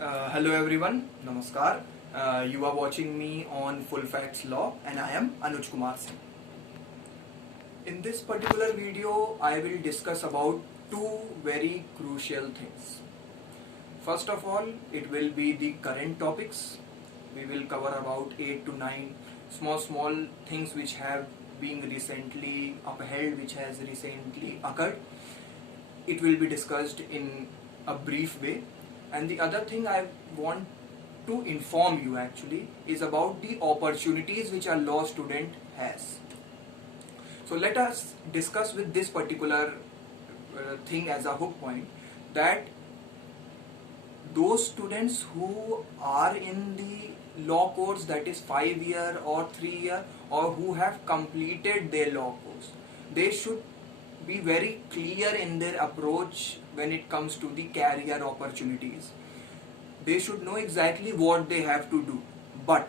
Hello everyone, Namaskar. You are watching me on Full Facts Law and I am Anuj Kumar Singh. In this particular video, I will discuss about two very crucial things. First of all, it will be the current topics. We will cover about 8 to 9 small things which have been recently upheld, which has recently occurred. It will be discussed in a brief way. And the other thing I want to inform you actually is about the opportunities which a law student has. So let us discuss with this particular thing as a hook point, that those students who are in the law course, that is 5-year or 3-year, or who have completed their law course, they should be very clear in their approach when it comes to the career opportunities. They should know exactly what they have to do. But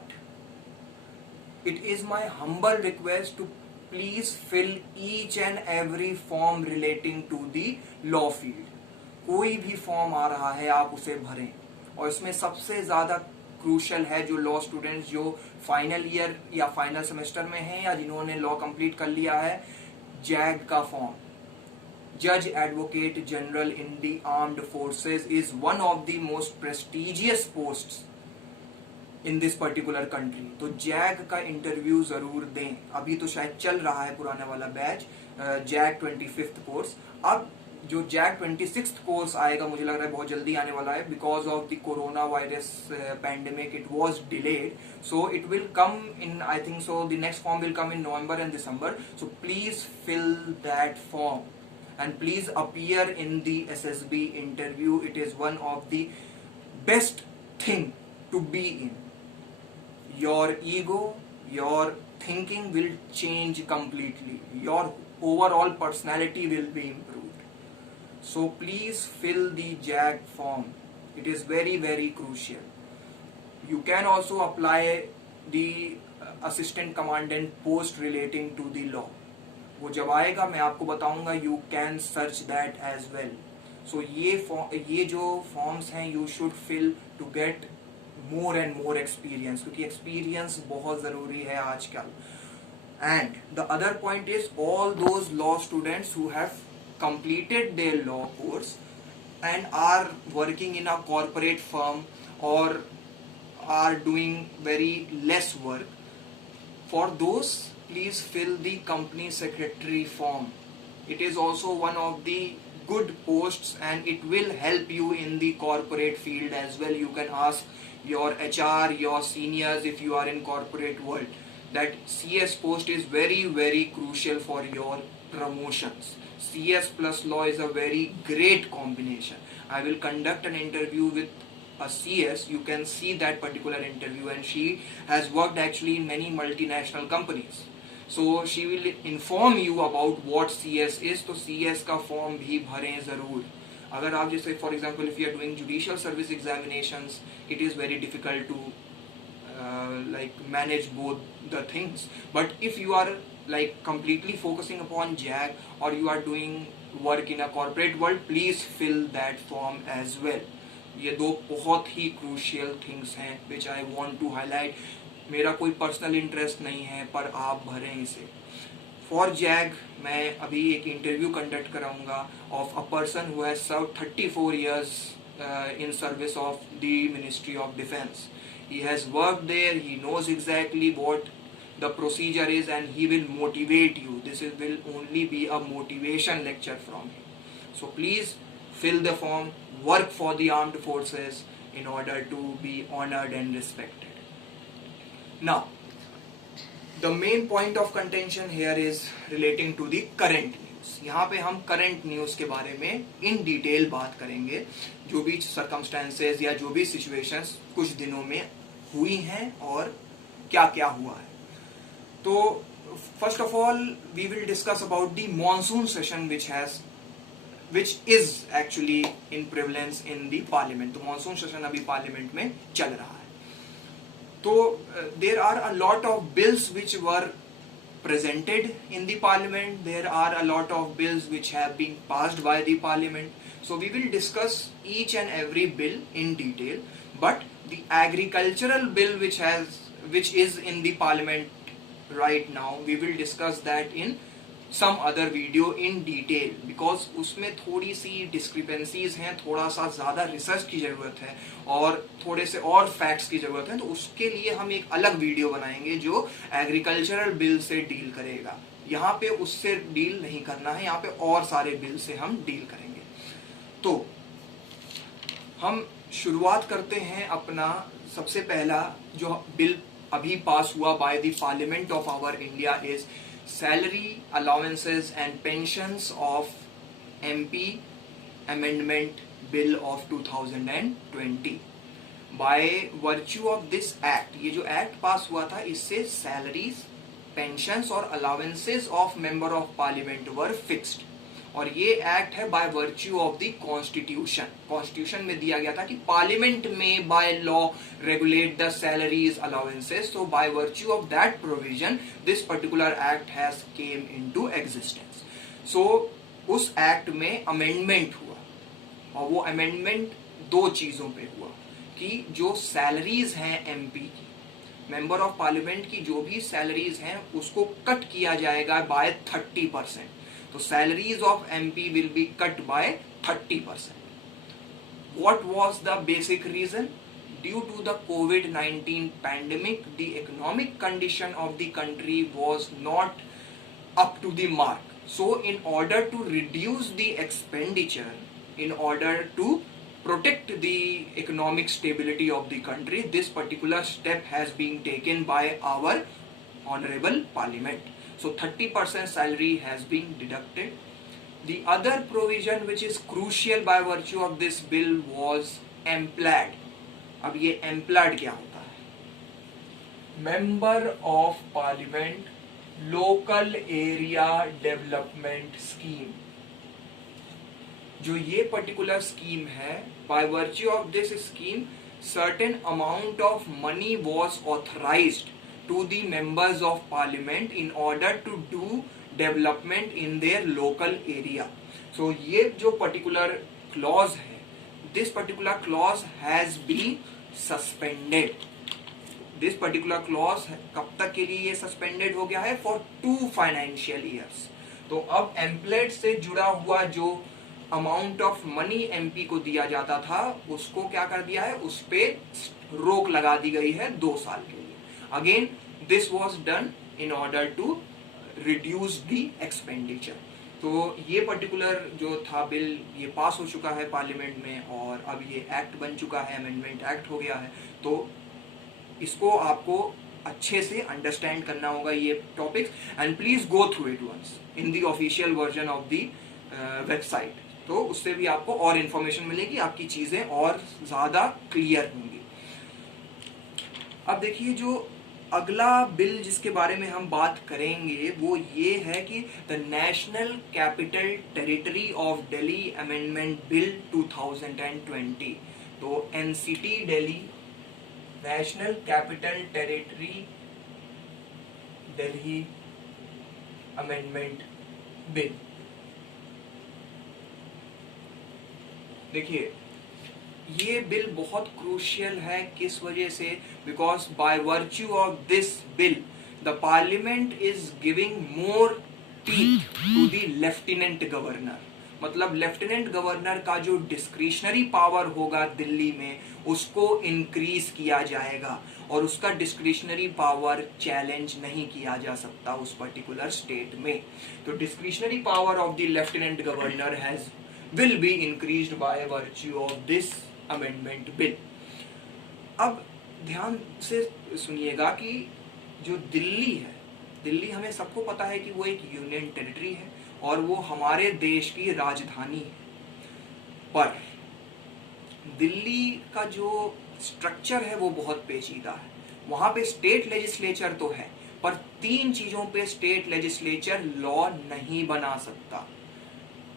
it is my humble request to please fill each and every form relating to the law field. कोई भी form आ रहा है आप उसे भरें, और इसमें सबसे ज़्यादा क्रूशल है जो लॉ स्टूडेंट्स जो फाइनल ईयर या फाइनल सेमेस्टर में हैं या जिन्होंने लॉ कंप्लीट कर लिया है, जैग का फॉर्म, जज advocate general in the armed forces, is one of the most prestigious posts in this particular country. तो जैग का इंटरव्यू जरूर दें. अभी तो शायद चल रहा है पुराने वाला बैच, जैग 25th कोर्स. अब जो जैग 26th कोर्स आएगा, मुझे लग रहा है बहुत जल्दी आने वाला है. Because of the corona virus pandemic it was delayed, so it will come in, I think so the next form will come in November and December. So please fill that form and please appear in the SSB interview. It is one of the best thing to be in. Your ego, your thinking will change completely. Your overall personality will be improved. So please fill the JAG form. It is very crucial. You can also apply the assistant commandant post relating to the law. वो जब आएगा मैं आपको बताऊंगा. You can search that as well. So ये जो forms हैं you should fill to get more and more experience, क्योंकि experience बहुत ज़रूरी है आजकल. And the other point is all those law students who have completed their law course and are working in a corporate firm or are doing very less work, for those please fill the company secretary form. It is also one of the good posts and it will help you in the corporate field as well. You can ask your HR, your seniors if you are in corporate world, that CS post is very crucial for your promotions. CS plus law is a very great combination. I will conduct an interview with a CS. You can see that particular interview, and she has worked actually in many multinational companies. So she will inform you about what CS is. तो CS का form भी भरें ज़रूर. अगर आप जैसे for example if you are doing judicial service examinations, it is very difficult to like manage both the things. But if you are like completely focusing upon JAG or you are doing work in a corporate world, please fill that form as well. ये दो बहुत ही crucial things हैं which I want to highlight. मेरा कोई personal interest नहीं है पर आप भरें इसे. फॉर जैग मैं अभी एक इंटरव्यू कंडक्ट कराऊंगा of a person who has served 34 years in service of the Ministry of Defence. He has worked there, he knows exactly what the procedure is and he will motivate you. This will only be a motivation lecture from him. So please fill the form, work for the armed forces in order to be honored and respected. Now, the main point of contention here is relating to the current news. यहाँ पे हम current news के बारे में in detail बात करेंगे, जो भी circumstances या जो भी situations कुछ दिनों में हुई हैं और क्या क्या हुआ है. तो first of all we will discuss about the monsoon session which is actually in prevalence in the parliament. तो monsoon session अभी parliament में चल रहा है. तो there are a lot of bills which were presented in the parliament. There are a lot of bills which have been passed by the parliament. So we will discuss each and every bill in detail, but the agricultural bill which is in the parliament right now, we will discuss that in some other video in detail, because उसमें थोड़ी सी discrepancies हैं, थोड़ा सा ज़्यादा research की ज़रूरत है और थोड़े से और फैक्ट्स की ज़रूरत है। तो उसके लिए हम एक अलग वीडियो बनाएंगे जो एग्रीकल्चरल बिल से डील करेगा। यहाँ पे उससे डील नहीं करना है, यहाँ पे और सारे बिल से हम डील करेंगे। तो हम शुरुआत करते हैं अपना सबसे पहला जो बिल अभी पास हुआ by the parliament of our India is Salary Allowances and Pensions of MP Amendment Bill of 2020. By virtue of this act, ये जो एक्ट पास हुआ था, इससे सैलरीज, पेंशंस और allowances of member of parliament were fixed. और ये act है by virtue of the constitution. Constitution में दिया गया था कि पार्लियामेंट में by law regulate the salaries, allowances. So by virtue of that provision this particular act has came into existence. So उस एक्ट में अमेंडमेंट हुआ, और वो अमेंडमेंट दो चीजों पे हुआ कि जो सैलरीज हैं एमपी की, मेंबर ऑफ पार्लियामेंट की जो भी सैलरीज हैं उसको कट किया जाएगा बाय 30%। तो salaries of MP will be cut by 30%. What was the basic reason? Due to the COVID-19 pandemic, the economic condition of the country was not up to the mark. So in order to reduce the expenditure, in order to protect the economic stability of the country, this particular step has been taken by our honorable parliament. So 30% salary has been deducted. The other provision which is crucial by virtue of this bill was MPLAD. अब ये MPLAD क्या होता है? Member of Parliament Local Area Development Scheme. जो ये particular scheme है, by virtue of this scheme, certain amount of money was authorized to the members of parliament in order to do development in their local area. So ये जो particular clause है, this particular clause has been suspended. This particular clause कब तक के लिए ये suspended हो गया है? For 2 financial years. तो अब एम्पलेट से जुड़ा हुआ जो अमाउंट ऑफ मनी एमपी को दिया जाता था उसको क्या कर दिया है, उस पे रोक लगा दी गई है 2 साल के लिए। Again, this was done in order to reduce the expenditure. तो ये पर्टिकुलर जो था बिल ये पास हो चुका है पार्लियामेंट में और अब ये एक्ट बन चुका है, अमेंडमेंट एक्ट हो गया है। तो इसको आपको अच्छे से अंडरस्टैंड करना होगा ये topics, and please go through it once in the official version of the website. तो उससे भी आपको और इन्फॉर्मेशन मिलेगी, आपकी चीजें और ज्यादा क्लियर होंगी। अब देखिए जो अगला बिल जिसके बारे में हम बात करेंगे वो ये है कि the national capital territory of Delhi amendment bill 2020। तो NCT Delhi, national capital territory Delhi amendment bill. देखिए ये बिल बहुत क्रूशियल है, किस वजह से? Because by virtue of this bill the parliament is giving more teeth to the lieutenant governor. मतलब lieutenant governor का जो डिस्क्रिशनरी पावर होगा दिल्ली में उसको इंक्रीज किया जाएगा और उसका डिस्क्रिशनरी पावर चैलेंज नहीं किया जा सकता उस पर्टिकुलर स्टेट में। तो discretionary power of the lieutenant governor will be increased by virtue of this amendment bill. अब ध्यान से सुनिएगा कि जो दिल्ली है, दिल्ली हमें सबको पता है कि वो एक यूनियन टेरिटरी है और वो हमारे देश की राजधानी है। पर दिल्ली का जो स्ट्रक्चर है वो बहुत पेचीदा है। वहां पे स्टेट लेजिस्लेचर तो है पर 3 चीजों पे स्टेट लेजिस्लेचर लॉ नहीं बना सकता।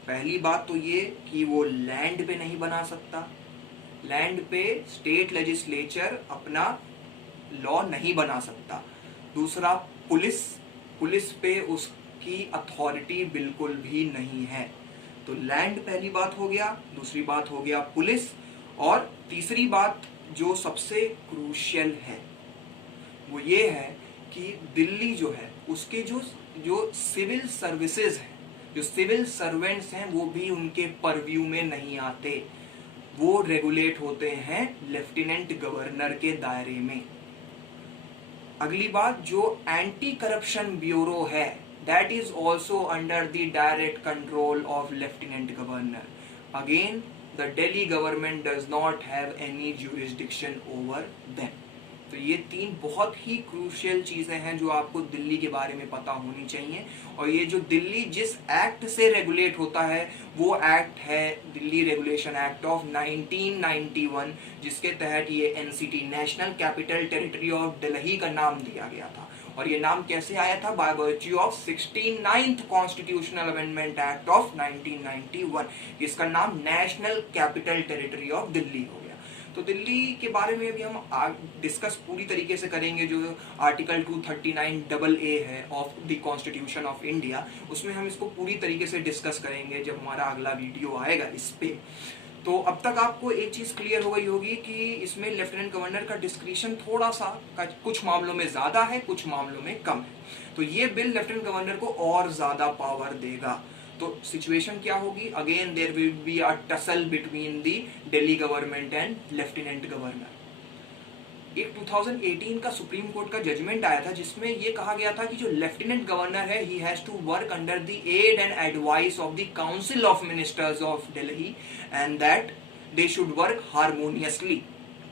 पहली बात तो ये कि वो लैंड पे नहीं बना सकता, लैंड पे स्टेट लेजिस्लेचर अपना लॉ नहीं बना सकता। दूसरा पुलिस पे उसकी अथॉरिटी बिल्कुल भी नहीं है। तो लैंड पहली बात हो गया, दूसरी बात हो गया पुलिस, और तीसरी बात जो सबसे क्रूशियल है वो ये है कि दिल्ली जो है उसके जो सिविल सर्विसेज हैं, जो सिविल सर्वेंट्स हैं, वो भी उनके परव्यू में नहीं आते। वो रेगुलेट होते हैं लेफ्टिनेंट गवर्नर के दायरे में। अगली बात, जो एंटी करप्शन ब्यूरो है that is also under the direct control of lieutenant governor. Again the Delhi government does not have any jurisdiction over them. तो ये तीन बहुत ही क्रूशियल चीजें हैं जो आपको दिल्ली के बारे में पता होनी चाहिए। और ये जो दिल्ली जिस एक्ट से रेगुलेट होता है वो एक्ट है दिल्ली रेगुलेशन एक्ट ऑफ 1991, जिसके तहत ये NCT, national capital territory of Delhi का नाम दिया गया था। और ये नाम कैसे आया था? Bye virtue of 69th constitutional amendment act of 1991। इसका नाम national capital territory of Delhi हो गया। तो दिल्ली के बारे में भी हम डिस्कस पूरी तरीके से करेंगे। जो आर्टिकल 239AA है of the constitution of India, उसमें हम इसको पूरी तरीके से डिस्कस करेंगे जब हमारा अगला वीडियो आएगा इस पे। तो अब तक आपको एक चीज क्लियर हो गई होगी कि इसमें लेफ्टिनेंट गवर्नर का डिस्क्रिशन थोड़ा सा कुछ मामलों में ज्यादा है, कुछ मामलों में कम है। तो ये बिल लेफ्टिनेंट गवर्नर को और ज्यादा पावर देगा। तो सिचुएशन क्या होगी? Again there will be a tussle between the Delhi government and lieutenant governor. एक 2018 का सुप्रीम कोर्ट का जजमेंट आया था जिसमें यह कहा गया था कि जो लेफ्टिनेंट गवर्नर है he has to work under the aid and advice of the council of ministers of Delhi and that they should work harmoniously.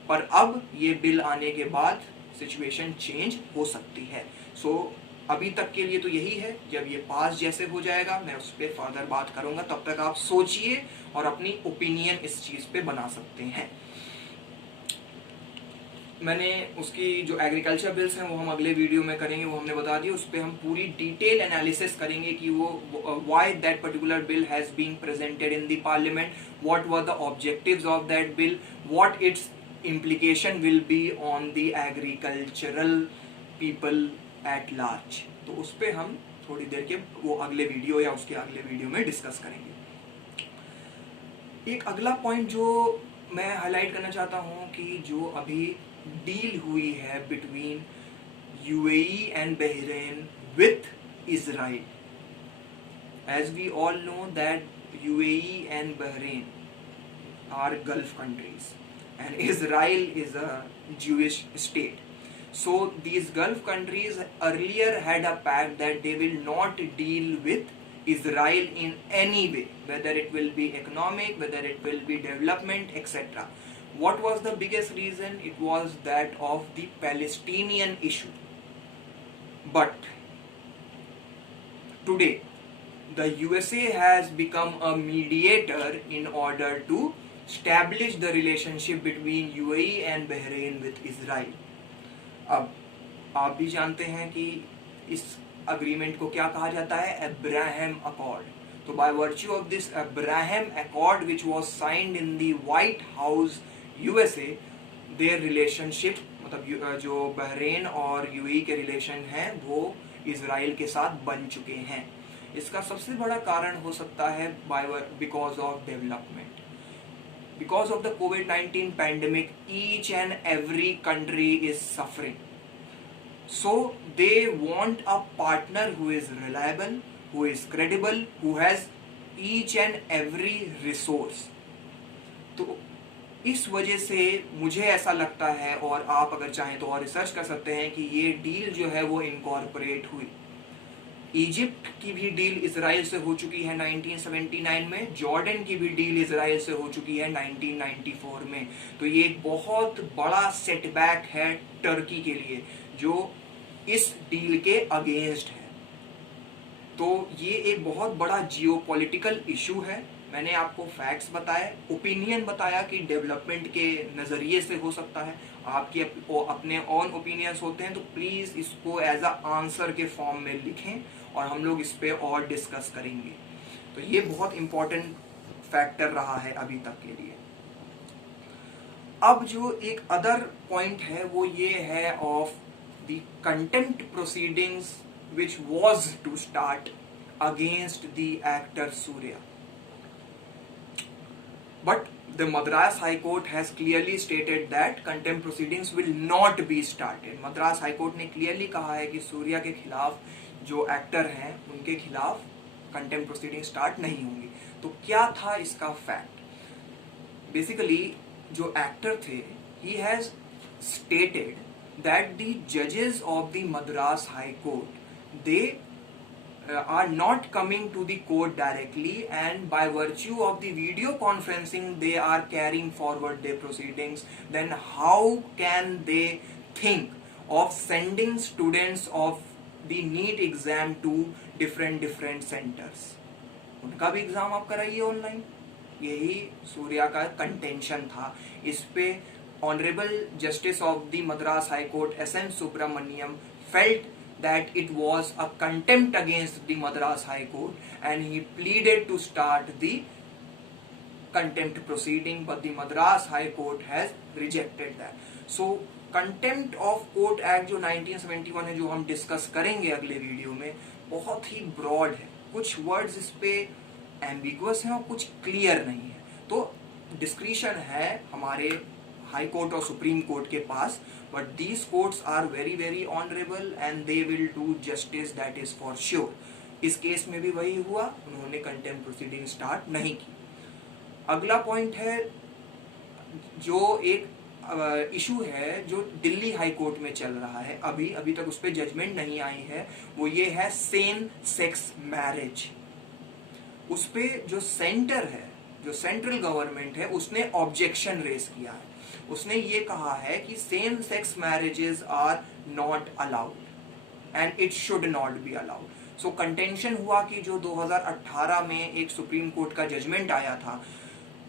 पर अब ये बिल आने के बाद सिचुएशन चेंज हो सकती है। सो अभी तक के लिए तो यही है। जब ये पास जैसे हो जाएगा मैं उस पर फर्दर बात करूंगा। तब तक आप सोचिए और अपनी ओपिनियन इस चीज पे बना सकते हैं। मैंने उसकी जो एग्रीकल्चर बिल्स हैं वो हम अगले वीडियो में करेंगे, वो हमने बता दिया। उस पर हम पूरी डिटेल एनालिसिस करेंगे कि वो why that particular bill has been presented in the parliament, what were the objectives of that bill, what its implication will be on the agricultural people at large। तो उस पे हम थोड़ी देर के वो अगले वीडियो या उसके अगले वीडियो में डिस्कस करेंगे। एक अगला पॉइंट जो मैं हाईलाइट करना चाहता हूं कि जो अभी डील हुई है between UAE and Bahrain with Israel. As we all know that UAE and Bahrain are gulf countries and Israel is a Jewish state. So these Gulf countries earlier had a pact that they will not deal with Israel in any way, whether it will be economic, whether it will be development, etc. What was the biggest reason? It was that of the Palestinian issue. But today the USA has become a mediator in order to establish the relationship between UAE and Bahrain with Israel। अब आप भी जानते हैं कि इस agreement को क्या कहा जाता है? Abraham accord. तो by virtue of this Abraham accord which was signed in the White House USA, their relationship, मतलब जो बहरीन और यूएई के रिलेशन हैं वो इजराइल के साथ बन चुके हैं। इसका सबसे बड़ा कारण हो सकता है because of development. Because of the COVID-19 pandemic, each and every country is suffering. So they want a partner who is reliable, who is credible, who has each and every resource. तो इस वजह से मुझे ऐसा लगता है, और आप अगर चाहें तो और रिसर्च कर सकते हैं कि ये डील जो है वो इनकॉर्पोरेट हुई। इजिप्ट की भी डील इजराइल से हो चुकी है 1979 में, जॉर्डन की भी डील इजराइल से हो चुकी है 1994 में। तो ये एक बहुत बड़ा सेटबैक है टर्की के लिए जो इस डील के अगेंस्ट है। तो ये एक बहुत बड़ा जियोपॉलिटिकल इशू है। मैंने आपको फैक्ट्स बताए, ओपिनियन बताया कि डेवलपमेंट के नज़रिए से हो सकता है। आपके अपने ऑन ओपिनियंस होते हैं तो प्लीज़ इसको एज अ आंसर के फॉर्म में लिखें और हम लोग इस पे और डिस्कस करेंगे। तो ये बहुत इंपॉर्टेंट फैक्टर रहा है अभी तक के लिए। अब जो एक अदर पॉइंट है वो ये है of the contempt proceedings which was to start against the actor Surya। but the Madras High Court has clearly stated that contempt proceedings will not be started. Madras High Court ने clearly कहा है कि सूर्या के खिलाफ जो actor हैं उनके खिलाफ कंटेम्प्ट प्रोसीडिंग स्टार्ट नहीं होंगी। तो क्या था इसका फैक्ट? बेसिकली जो एक्टर थे, he has stated that the judges of the Madras High Court, they are not coming to the court directly, and by virtue of the video conferencing they are carrying forward their proceedings. Then how can they think of sending students of the NEET exam to different centers? उनका भी exam आप कराइए online. यही सूर्या का contention था। इस पे honourable justice of the Madras high court S.N. Subramaniam felt that it was a contempt against the Madras High Court, and he pleaded to start the contempt proceeding, but the Madras High Court has rejected that. So contempt of court act जो 1971 है, जो हम discuss करेंगे अगले video में, बहुत ही broad है। कुछ वर्ड्स इस पे एम्बिगुअस हैं और कुछ क्लियर नहीं है। तो डिस्क्रिशन है हमारे हाई कोर्ट और सुप्रीम कोर्ट के पास, but these courts are very very honourable and they will do justice, that is for sure. इस केस में भी वही हुआ, उन्होंने कंटेम्प्ट प्रोसीडिंग स्टार्ट नहीं की। अगला पॉइंट है, जो एक इशू है जो दिल्ली हाई कोर्ट में चल रहा है, अभी तक उस पर जजमेंट नहीं आई है, वो ये है सेम सेक्स मैरिज। उस पे जो सेंटर है, जो सेंट्रल गवर्नमेंट है, उसने ऑब्जेक्शन रेज किया है। उसने ये कहा है कि same sex marriages are not allowed and it should not be allowed. So contention हुआ कि जो 2018 में एक सुप्रीम कोर्ट का जजमेंट आया था,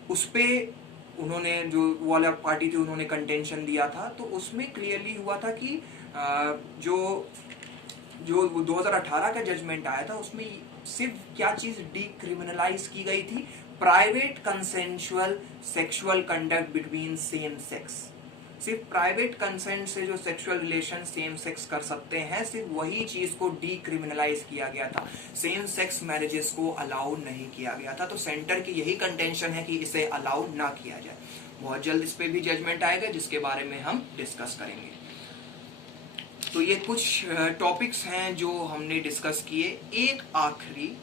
उस पे उन्होंने, जो वाला पार्टी थी, उन्होंने कंटेंशन दिया था। तो उसमें क्लियरली हुआ था कि जो 2018 का जजमेंट आया था, उसमें सिर्फ क्या चीज डीक्रिमिनलाइज की गई थी? Private consensual sexual conduct between same sex. सिर्फ प्राइवेट कंसेंट से जो सेक्सुअल रिलेशन सेम सेक्स कर सकते हैं, सिर्फ वही चीज को डीक्रिमिनलाइज किया गया था। सेम सेक्स मैरिजेस को अलाउ नहीं किया गया था। तो सेंटर की यही कंटेंशन है कि इसे अलाउ ना किया जाए। बहुत जल्द इस पे भी जजमेंट आएगा, जिसके बारे में हम डिस्कस करेंगे। तो ये कुछ टॉपिक्स हैं जो हमने डिस्कस किए। एक आखिरी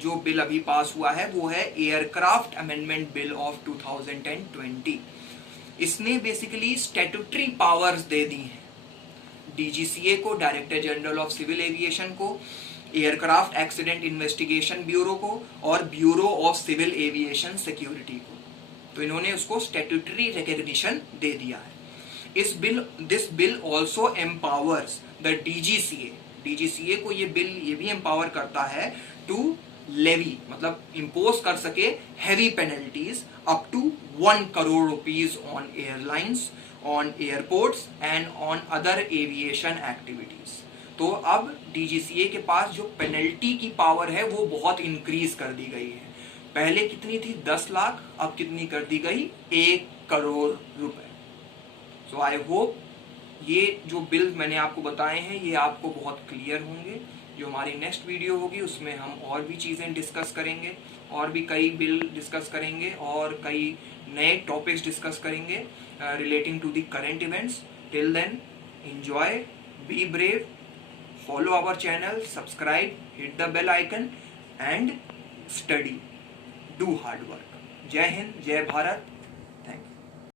जो बिल अभी पास हुआ है वो है एयरक्राफ्ट अमेंडमेंट बिल ऑफ 2020। इसने बेसिकली स्टैट्यूटरी पावर्स दे दी हैं डीजीसीए को, director general of civil aviation को, एयरक्राफ्ट एक्सीडेंट इन्वेस्टिगेशन ब्यूरो को और bureau of civil aviation security को। तो इन्होंने उसको स्टैट्यूटरी रिकॉग्निशन दे दिया है। This bill also empowers the DGCA को ये बिल ये भी एम्पावर करता है टू लेवी, मतलब इम्पोज कर सके heavy penalties up to 1 crore rupees on airlines, on airports and on other aviation activities. तो अब डीजीसीए के पास जो पेनल्टी की पावर है वो बहुत इंक्रीज कर दी गई है। पहले कितनी थी? 10 लाख, अब कितनी कर दी गई? 1 करोड़ रुपए। सो आई होप ये जो बिल मैंने आपको बताए हैं ये आपको बहुत क्लियर होंगे। जो हमारी नेक्स्ट वीडियो होगी उसमें हम और भी चीज़ें डिस्कस करेंगे, और भी कई बिल डिस्कस करेंगे और कई नए टॉपिक्स डिस्कस करेंगे relating to the current events. Till then enjoy, be brave, follow our channel, subscribe, hit the bell icon and study, do hard work. जय हिंद, जय भारत।